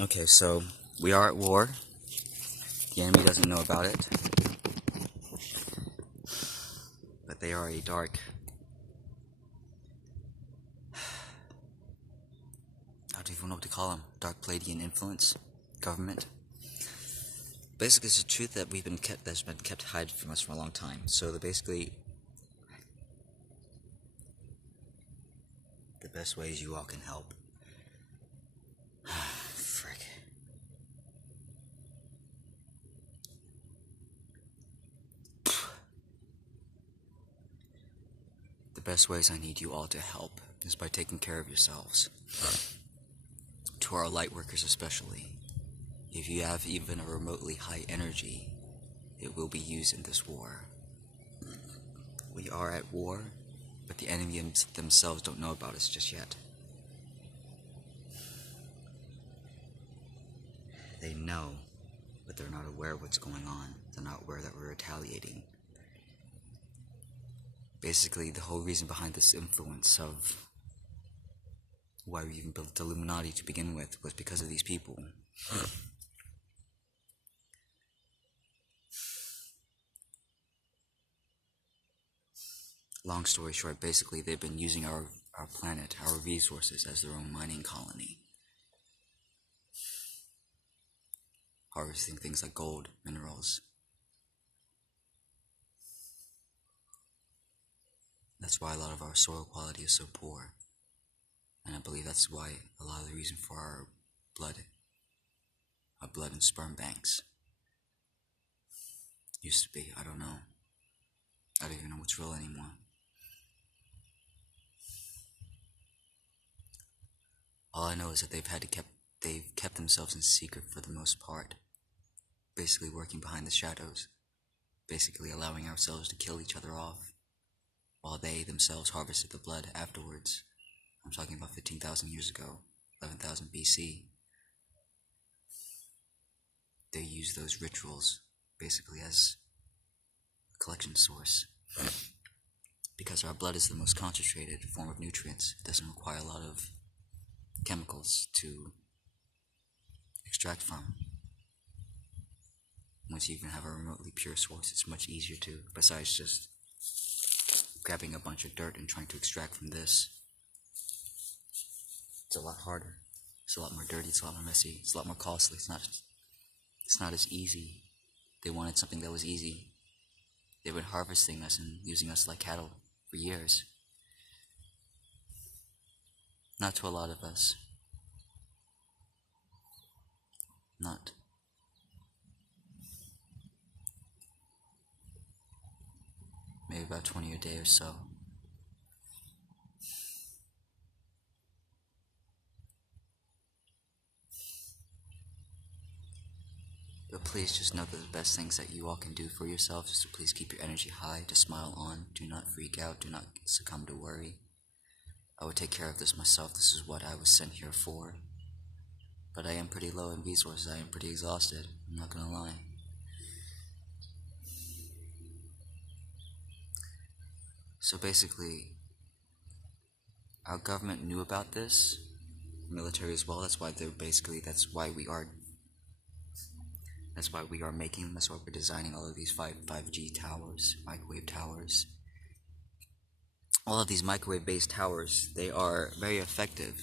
Okay, so we are at war. The enemy doesn't know about it, but they are a dark, I don't even know what to call them, dark Palladian influence, government. Basically, it's a truth that that's been kept hidden from us for a long time. So basically, the best ways you all can help. Frick. The best ways I need you all to help is by taking care of yourselves. To our light workers especially. If you have even a remotely high energy, it will be used in this war. We are at war, but the enemy themselves don't know about us just yet. They know, but they're not aware of what's going on. They're not aware that we're retaliating. Basically, the whole reason behind this influence of why we even built the Illuminati to begin with was because of these people. Long story short, basically they've been using our planet, our resources, as their own mining colony. Harvesting things like gold, minerals. That's why a lot of our soil quality is so poor. And I believe that's why a lot of the reason for our blood and sperm banks used to be. I don't know. I don't even know what's real anymore. All I know is that they've kept themselves in secret for the most part. Basically working behind the shadows. Basically allowing ourselves to kill each other off, while they themselves harvested the blood afterwards. I'm talking about 15,000 years ago, 11,000 BC. They used those rituals basically as a collection source. Because our blood is the most concentrated form of nutrients, it doesn't require a lot of chemicals to extract from. Once you even have a remotely pure source, it's much easier to, besides just grabbing a bunch of dirt and trying to extract from this. It's a lot harder. It's a lot more dirty, it's a lot more messy, it's a lot more costly, it's not as easy. They wanted something that was easy. They've been harvesting us and using us like cattle for years. Not to a lot of us. Not. Maybe about 20 a day or so. But please just know that the best things that you all can do for yourselves is to please keep your energy high, to smile on, do not freak out, do not succumb to worry. I would take care of this myself, this is what I was sent here for. But I am pretty low in resources, I am pretty exhausted, I'm not gonna lie. So basically, our government knew about this, military as well, that's why we are making them, that's why we're designing all of these 5G towers, microwave towers. All of these microwave-based towers, they are very effective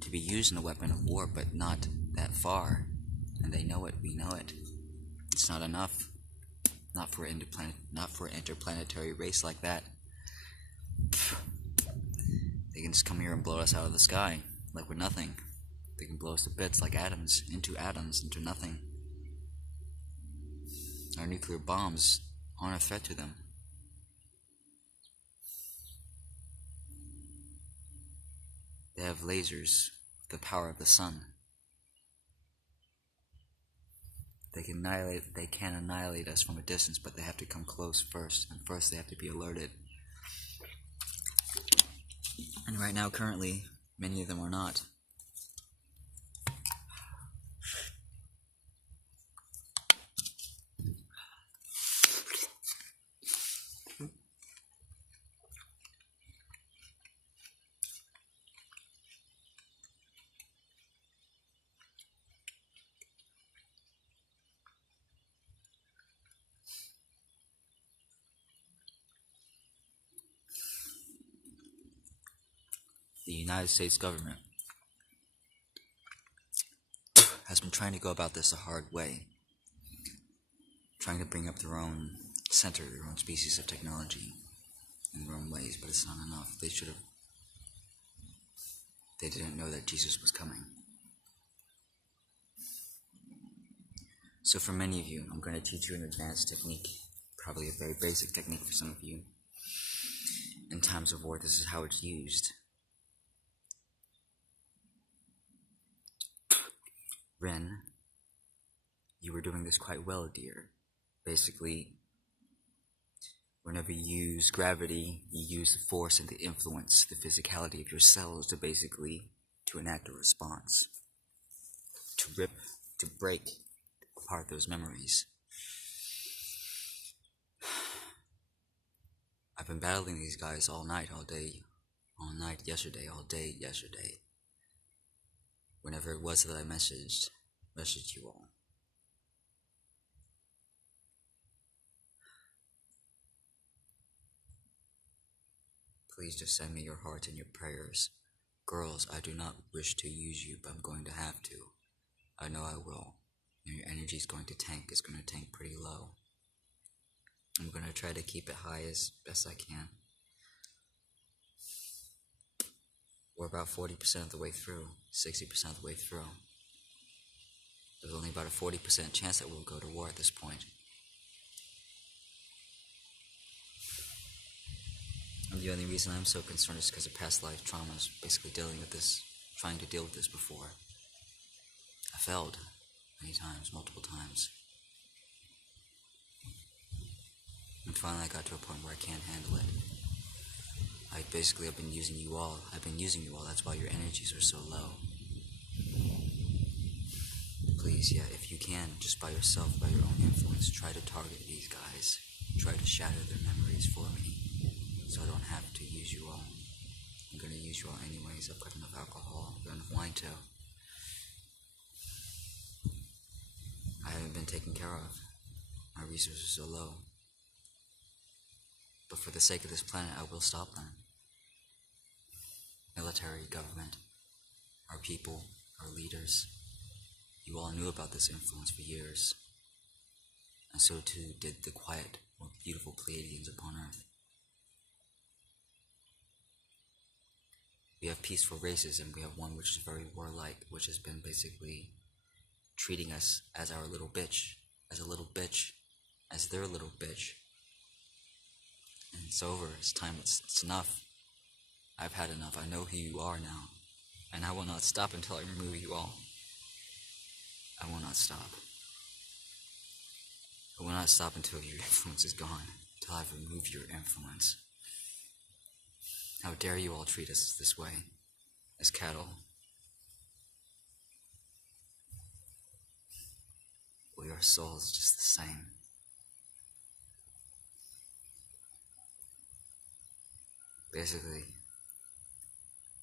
to be used in a weapon of war, but not that far. And they know it, we know it. It's not enough. Not for an interplanetary race like that. They can just come here and blow us out of the sky, like we're nothing. They can blow us to bits like atoms, into nothing. Our nuclear bombs aren't a threat to them. They have lasers with the power of the sun. They can annihilate us from a distance, but they have to come close first, and first they have to be alerted. And right now, currently, many of them are not. the United States government has been trying to go about this the hard way, trying to bring up their own center, their own species of technology in their own ways, but it's not enough. They didn't know that Jesus was coming. So for many of you, I'm going to teach you an advanced technique, probably a very basic technique for some of you. In times of war, this is how it's used. Ren, you were doing this quite well, dear. Basically, whenever you use gravity, you use the force and the influence, the physicality of your cells to enact a response, to break apart those memories. I've been battling these guys all night, all day yesterday. Whenever it was that I messaged you all. Please just send me your heart and your prayers. Girls, I do not wish to use you, but I'm going to have to. I know I will. And your energy is going to tank. It's going to tank pretty low. I'm going to try to keep it high as best I can. We're about 40% of the way through, 60% of the way through. There's only about a 40% chance that we'll go to war at this point. And the only reason I'm so concerned is because of past life traumas, basically trying to deal with this before. I failed many times, multiple times. And finally I got to a point where I can't handle it. I've been using you all. That's why your energies are so low. Please, if you can, just by yourself, by your own influence, try to target these guys. Try to shatter their memories for me, so I don't have to use you all. I'm going to use you all anyways. I've got enough alcohol, I've got enough wine too. I haven't been taken care of. My resources are low. But for the sake of this planet, I will stop them. Military, government, our people, our leaders. You all knew about this influence for years. And so too did the quiet, more beautiful Pleiadians upon Earth. We have peaceful races, and we have one which is very warlike, which has been basically treating us as our little bitch, as their little bitch. And it's over. It's time. It's enough. I've had enough. I know who you are now, and I will not stop until I remove you all. I will not stop. I will not stop until your influence is gone, until I've removed your influence. How dare you all treat us this way, as cattle? We are souls just the same. Basically,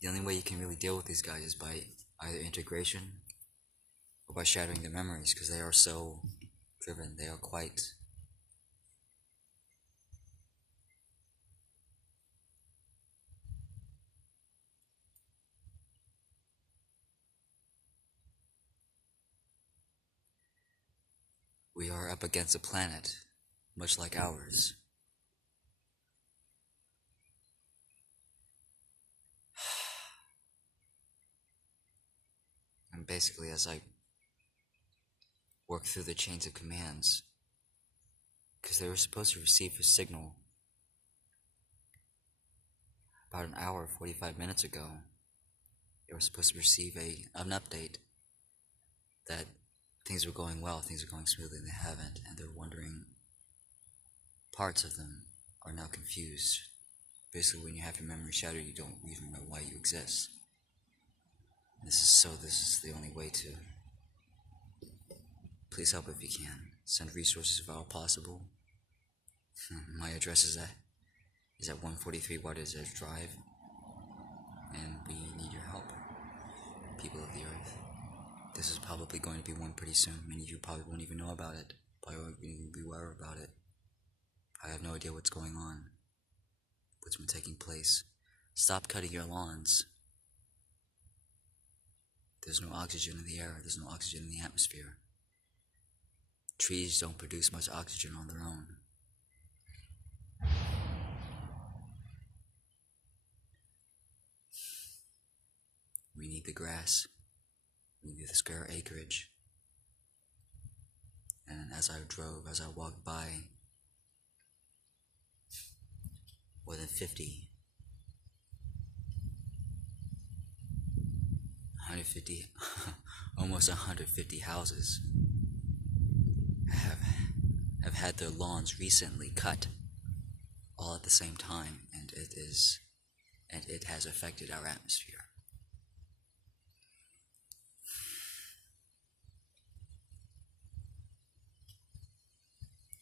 the only way you can really deal with these guys is by either integration or by shattering their memories, because they are so driven. They are quite... We are up against a planet, much like ours. And basically, as I work through the chains of commands, because they were supposed to receive a signal about an hour, 45 minutes ago. They were supposed to receive an update that things were going well, things are going smoothly, and they haven't, and they're wondering. Parts of them are now confused. Basically, when you have your memory shattered, you don't even know why you exist. This is the only way to. Please help if you can. Send resources if at all possible. My address is at 143 Waters Edge Drive, and we need your help, people of the Earth. This is probably going to be one pretty soon. Many of you probably won't even know about it. Probably won't even be aware about it. I have no idea what's going on, what's been taking place. Stop cutting your lawns. There's no oxygen in the air, there's no oxygen in the atmosphere. Trees don't produce much oxygen on their own. We need the grass, we need the square acreage. And as I walked by more than 50, 150, almost 150 houses have had their lawns recently cut all at the same time, and it has affected our atmosphere.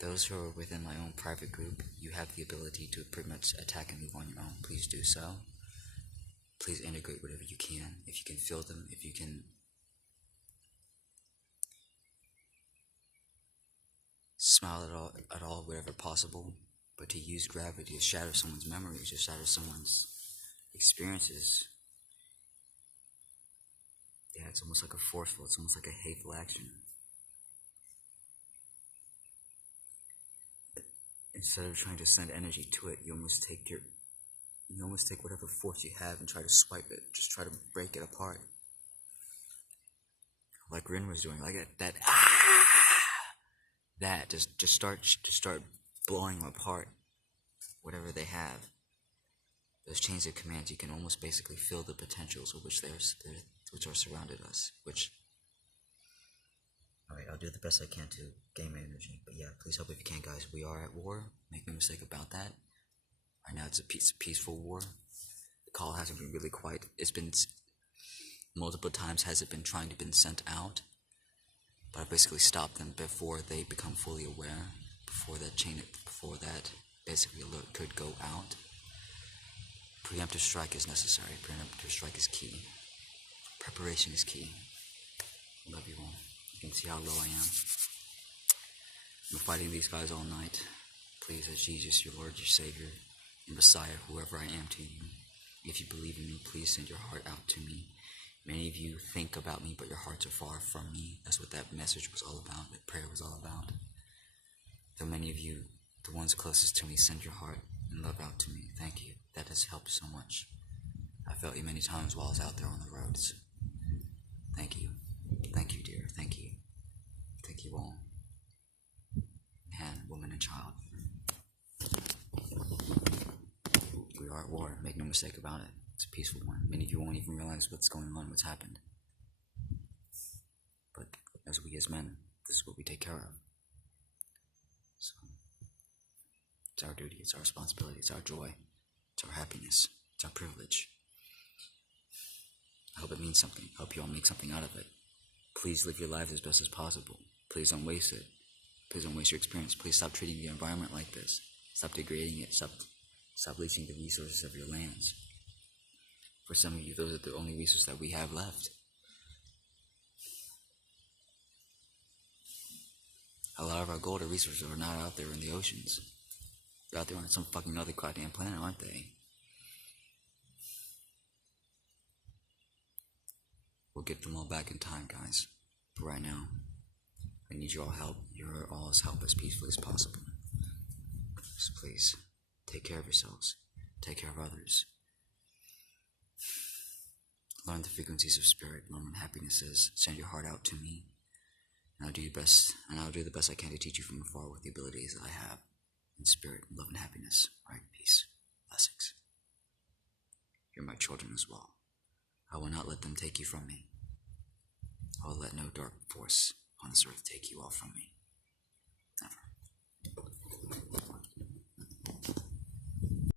Those who are within my own private group, you have the ability to pretty much attack and move on your own. Please do so. Please integrate whatever you can. If you can feel them, if you can smile at all, whatever possible. But to use gravity to shatter someone's memories, to shatter someone's experiences, yeah, it's almost like a forceful, it's almost like a hateful action. Instead of trying to send energy to it, you almost take whatever force you have and try to swipe it, just try to break it apart. Like Rin was doing, like that, just start blowing them apart, whatever they have. Those chains of commands, you can almost basically feel the potentials of which are surrounded us, Alright, I'll do the best I can to gain my energy. But yeah, please help if you can, guys. We are at war. Make no mistake about that. Right now, it's a peaceful war. The call hasn't been really quite. It's been multiple times has it been trying to been sent out, but I basically stopped them before they become fully aware. Before that basically alert could go out. Preemptive strike is necessary. Preemptive strike is key. Preparation is key. Love you all. You can see how low I am. I'm fighting these guys all night. Please, as Jesus, your Lord, your Savior, your Messiah, whoever I am to you, if you believe in me, please send your heart out to me. Many of you think about me, but your hearts are far from me. That's what that message was all about, that prayer was all about. So many of you, the ones closest to me, send your heart and love out to me. Thank you. That has helped so much. I felt you many times while I was out there on the roads. Thank you. Thank you, dear. Thank you. Thank you all. Man, woman, and child. We are at war. Make no mistake about it. It's a peaceful one. Many of you won't even realize what's going on, what's happened. But as men, this is what we take care of. So, it's our duty, it's our responsibility, it's our joy, it's our happiness, it's our privilege. I hope it means something. I hope you all make something out of it. Please live your lives as best as possible. Please don't waste it. Please don't waste your experience. Please stop treating the environment like this. Stop degrading it. Stop leaching the resources of your lands. For some of you, those are the only resources that we have left. A lot of our gold resources are not out there in the oceans. They're out there on some fucking other goddamn planet, aren't they? We'll get them all back in time, guys. But right now, I need your all help. Your all's help as peacefully as possible. So please, take care of yourselves. Take care of others. Learn the frequencies of spirit. Learn what happiness is. Send your heart out to me. And I'll do the best I can to teach you from afar with the abilities that I have in spirit, love, and happiness. Right? Peace. Blessings. You're my children as well. I will not let them take you from me. I will let no dark force on this earth take you all from me. Never.